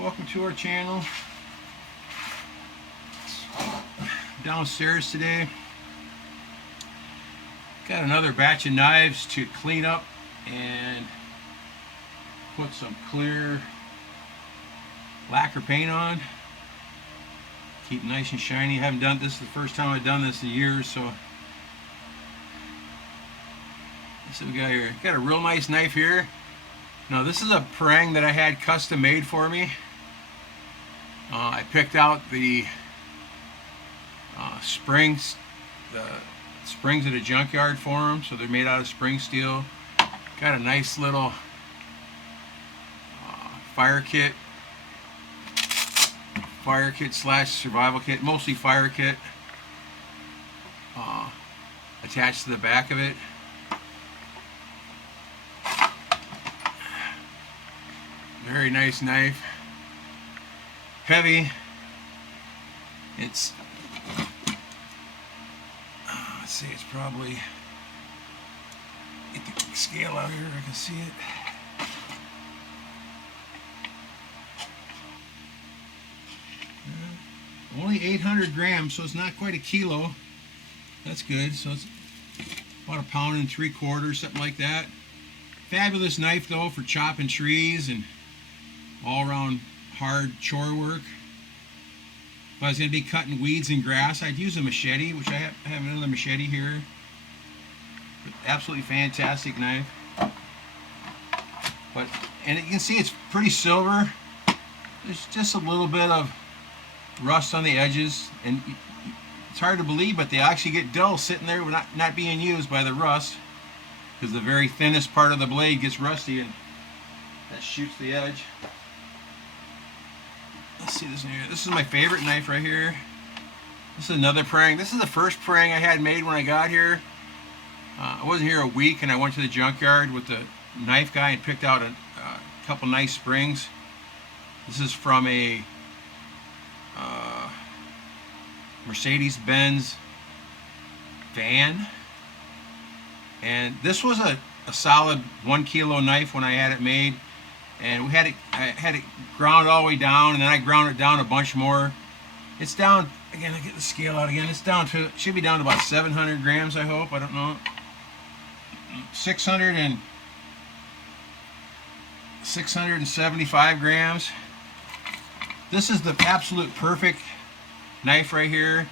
Welcome to our channel. Downstairs today, got another batch of knives to clean up and put some clear lacquer paint on. Keep nice and shiny. I haven't done this, the first time I've done this in years, so this is what we got here. Got a real nice knife here. Now this is a parang that I had custom made for me. I picked out the springs at a junkyard for them, so they're made out of spring steel. Got a nice little fire kit slash survival kit, mostly fire kit, attached to the back of it. Very nice knife. Heavy. It's let's see, it's probably, get the scale out here, I can see it. Only 800 grams, so it's not quite a kilo. That's good. So it's about 1 3/4 pounds, something like that. Fabulous knife though for chopping trees and all around hard chore work. If I was going to be cutting weeds and grass, I'd use a machete, which I have another machete here. Absolutely fantastic knife. And you can see it's pretty silver. There's just a little bit of rust on the edges, and it's hard to believe, but they actually get dull sitting there not being used by the rust, because the very thinnest part of the blade gets rusty and that shoots the edge. Let's see this here. This is my favorite knife right here. This is another parang. This is the first parang I had made when I got here. I wasn't here a week, and I went to the junkyard with the knife guy and picked out a couple nice springs. This is from a Mercedes-Benz van, and this was a solid 1 kilo knife when I had it made. And I had it ground all the way down, and then I ground it down a bunch more. It's down, again, I get the scale out again, it's down to, it should be down to about 700 grams, I hope, I don't know. 675 grams. This is the absolute perfect knife right here.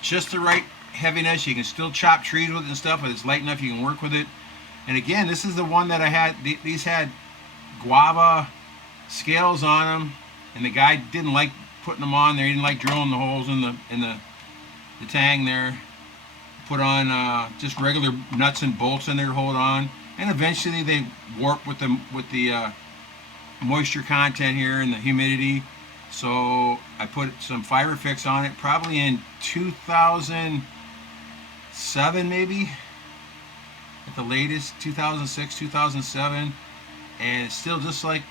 Just the right heaviness. You can still chop trees with it and stuff, but it's light enough you can work with it. And again, this is the one that I had, these had guava scales on them, and the guy didn't like putting them on there. He didn't like drilling the holes in the tang there. Put on just regular nuts and bolts in there to hold on, and eventually they warp with the moisture content here and the humidity. So I put some fiber fix on it, probably in 2007 maybe, at the latest, 2006, 2007. And it's still just like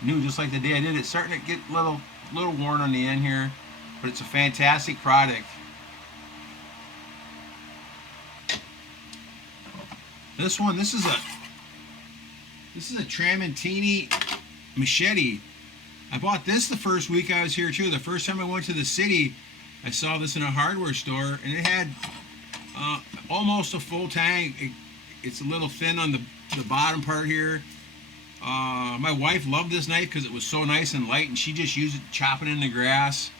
new, just like the day I did it. It's starting to get a little worn on the end here, but it's a fantastic product. This one, this is a Tramontini machete. I bought this the first week I was here too. The first time I went to the city, I saw this in a hardware store, and it had almost a full tang. It's a little thin on the bottom part here. My wife loved this knife because it was so nice and light, and she just used it chopping in the grass,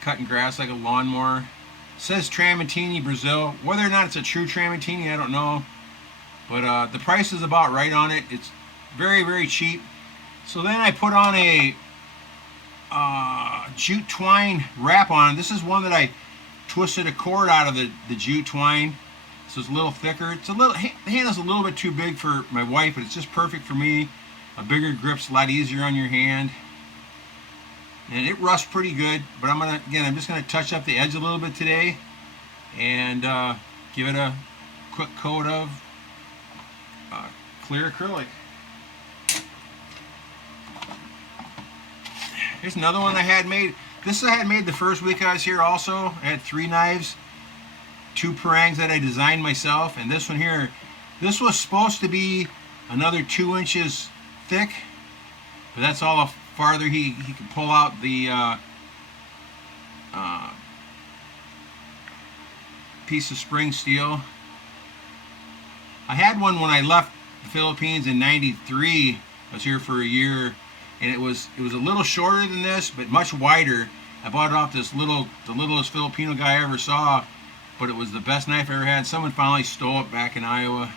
cutting grass like a lawnmower. It says Tramontini Brazil. Whether or not it's a true Tramontini, I don't know, but the price is about right on it. It's very, very cheap. So then I put on a jute twine wrap on. This is one that I twisted a cord out of the jute twine. So it's a little thicker. It's a little, the handle's a little bit too big for my wife, but it's just perfect for me. A bigger grip's a lot easier on your hand. And it rusts pretty good, but I'm just gonna touch up the edge a little bit today and give it a quick coat of clear acrylic. Here's another one I had made. This I had made the first week I was here also. I had 3 knives. 2 parangs that I designed myself, and this one here, this was supposed to be another 2 inches thick, but that's all a farther he can pull out the piece of spring steel. I had one when I left the Philippines in '93. I was here for a year, and it was a little shorter than this, but much wider. I bought it off the littlest Filipino guy I ever saw, but it was the best knife I ever had. Someone finally stole it back in Iowa.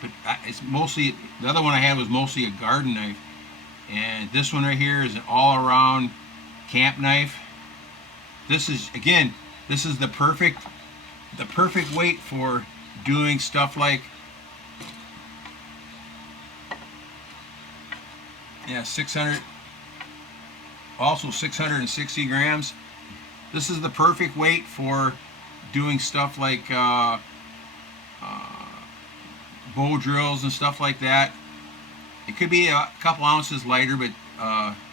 But it's mostly, the other one I had was mostly a garden knife, and this one right here is an all-around camp knife. This is, again, this is the perfect weight for doing stuff like, yeah, 600, also 660 grams. This is the perfect weight for doing stuff like bow drills and stuff like that. It could be a couple ounces lighter, but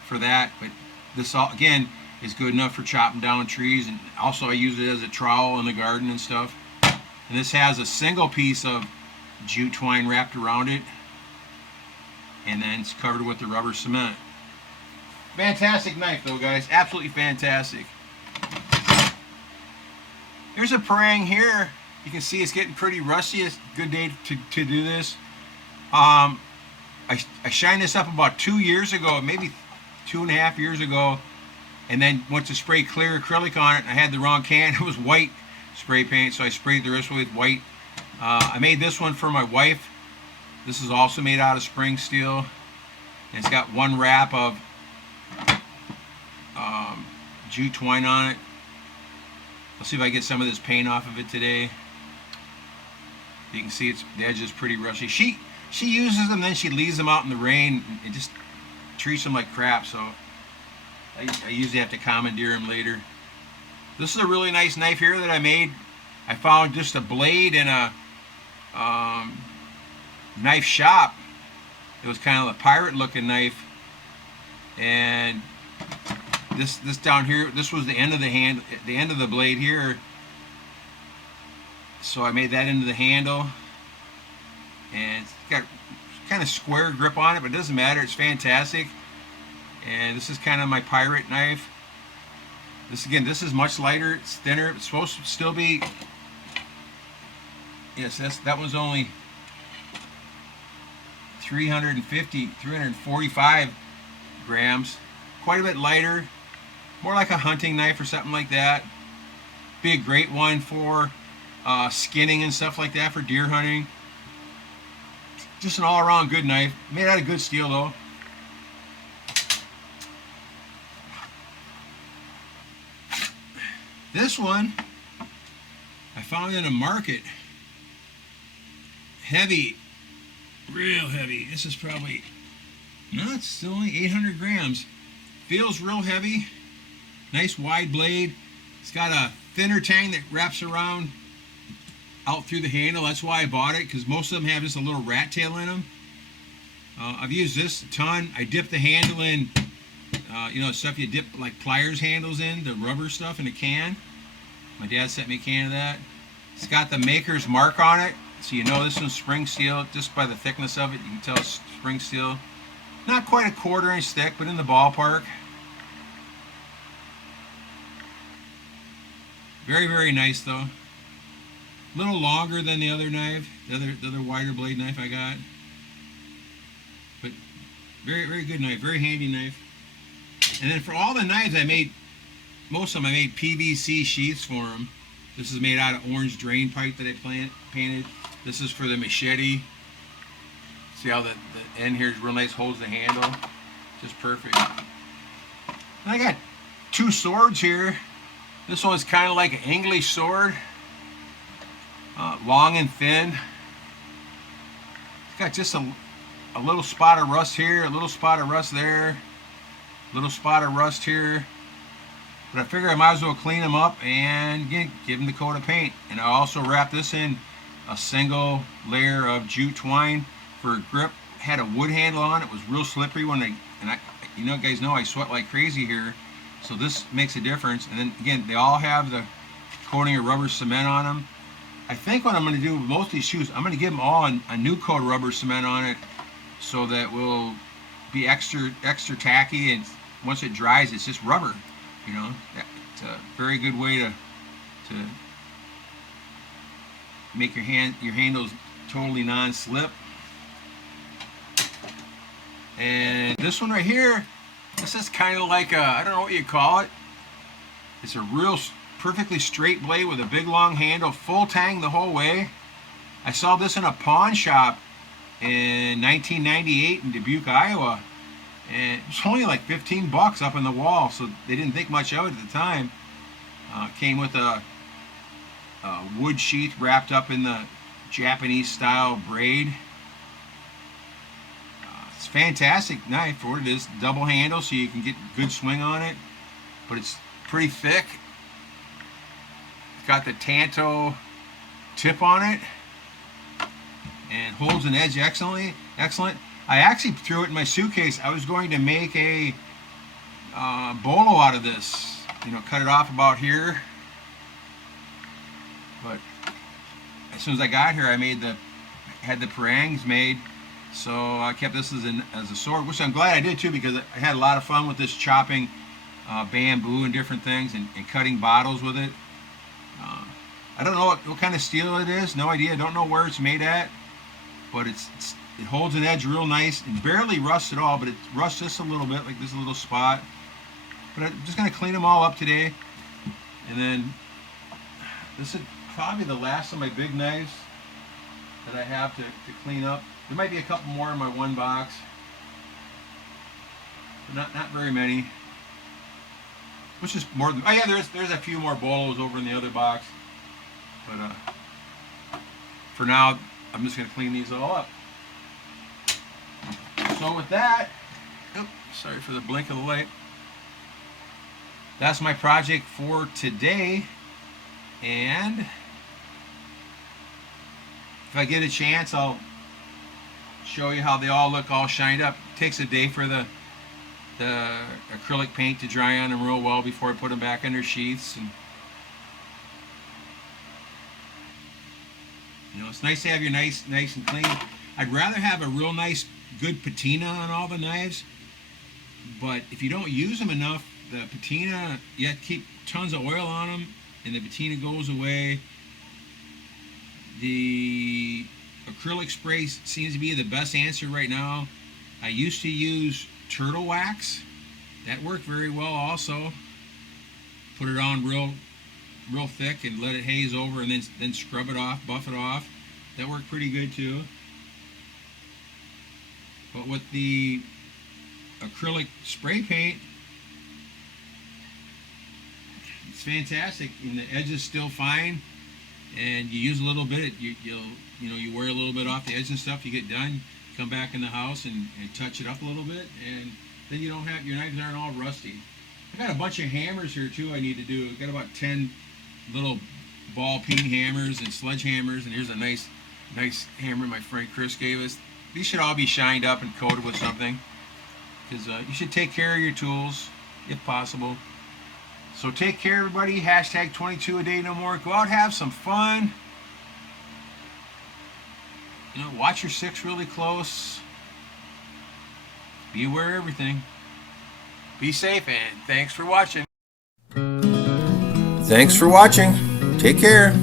for that. But this all, again, is good enough for chopping down trees, and also I use it as a trowel in the garden and stuff. And this has a single piece of jute twine wrapped around it, and then it's covered with the rubber cement. Fantastic knife though, guys, absolutely fantastic. Here's a parang here. You can see it's getting pretty rusty. It's a good day to do this. I shined this up about 2 years ago, maybe 2.5 years ago, and then went to spray clear acrylic on it, and I had the wrong can. It was white spray paint, so I sprayed the rest with white. I made this one for my wife. This is also made out of spring steel, and it's got one wrap of jute twine on it. I'll see if I get some of this paint off of it today. You can see the edge is pretty rusty. She uses them, then she leaves them out in the rain and just treats them like crap, so I usually have to commandeer them later. This is a really nice knife here that I made. I found just a blade in a knife shop. It was kind of a pirate looking knife, and this down here, this was the end of the end of the blade here. So I made that into the handle, and it's got kind of square grip on it, but it doesn't matter. It's fantastic. And this is kind of my pirate knife. This, again, this is much lighter. It's thinner. It's supposed to still be, yes, that one's only 345 grams. Quite a bit lighter. More like a hunting knife or something like that. Be a great one for skinning and stuff like that, for deer hunting. Just an all-around good knife. Made out of good steel though. This one I found in a market. Heavy, real heavy. This is probably, no, it's still only 800 grams. Feels real heavy. Nice wide blade. It's got a thinner tang that wraps around out through the handle. That's why I bought it, because most of them have just a little rat tail in them. I've used this a ton. I dip the handle in, you know, stuff you dip like pliers handles in, the rubber stuff in a can. My dad sent me a can of that. It's got the maker's mark on it, so you know this one's spring steel just by the thickness of it. You can tell it's spring steel. Not quite a 1/4 inch thick, but in the ballpark. Very, very nice though. A little longer than the other knife, the other wider blade knife I got. But very, very good knife, very handy knife. And then for all the knives I made, most of them I made PVC sheaths for them. This is made out of orange drain pipe that I painted. This is for the machete. See how the end here is real nice, holds the handle. Just perfect. And I got 2 swords here. This one's kind of like an English sword. Long and thin. It's got just a little spot of rust here, a little spot of rust there, a little spot of rust here. But I figure I might as well clean them up and give them the coat of paint. And I also wrapped this in a single layer of jute twine for grip. Had a wood handle on it. It was real slippery when you know, guys know I sweat like crazy here, so this makes a difference. And then again, they all have the coating of rubber cement on them. I think what I'm going to do with most of these shoes, I'm going to give them all a new coat of rubber cement on it, so that we'll be extra tacky, and once it dries, it's just rubber. You know, it's a very good way to make your handles totally non-slip. And this one right here, this is kind of like a, I don't know what you call it. It's a real perfectly straight blade with a big long handle, full tang the whole way. I saw this in a pawn shop in 1998 in Dubuque, Iowa, and it was only like 15 bucks up in the wall, so they didn't think much of it at the time. It came with a wood sheath wrapped up in the Japanese style braid. It's a fantastic knife for what it is. Double handle, so you can get good swing on it, but it's pretty thick. It's got the Tanto tip on it and holds an edge excellent. I actually threw it in my suitcase. I was going to make a bolo out of this, you know, cut it off about here, but as soon as I got here, I had the parangs made, so I kept this as a sword, which I'm glad I did too, because I had a lot of fun with this, chopping bamboo and different things, and cutting bottles with it. I don't know what kind of steel it is, no idea. I don't know where it's made at, but it holds an edge real nice and barely rusts at all, but it rusts just a little bit, like this little spot. But I'm just going to clean them all up today, and then this is probably the last of my big knives that I have to clean up. There might be a couple more in my one box, but not very many. Which is more than, oh yeah, there's a few more bolos over in the other box, but for now I'm just going to clean these all up. So with that, sorry for the blink of the light. That's my project for today, and if I get a chance, I'll show you how they all look all shined up. It takes a day for the acrylic paint to dry on them real well before I put them back in their sheaths. And you know, it's nice to have your nice and clean. I'd rather have a real nice, good patina on all the knives, but if you don't use them enough, the patina, you have to keep tons of oil on them, and the patina goes away. The acrylic spray seems to be the best answer right now. I used to use turtle wax. That worked very well also. Put it on real thick and let it haze over, and then scrub it off, buff it off. That worked pretty good too. But with the acrylic spray paint, it's fantastic, and the edge is still fine, and you use a little bit, you wear a little bit off the edge and stuff. You get done, come back in the house and touch it up a little bit, and then you don't have, your knives aren't all rusty. I got a bunch of hammers here too I need to do. I've got about 10 little ball peen hammers and sledgehammers, and here's a nice hammer my friend Chris gave us. These should all be shined up and coated with something, because you should take care of your tools if possible. So take care, everybody. Hashtag 22 a day no more. Go out, have some fun. You know, watch your six really close. Be aware of everything. Be safe, and thanks for watching. Thanks for watching. Take care.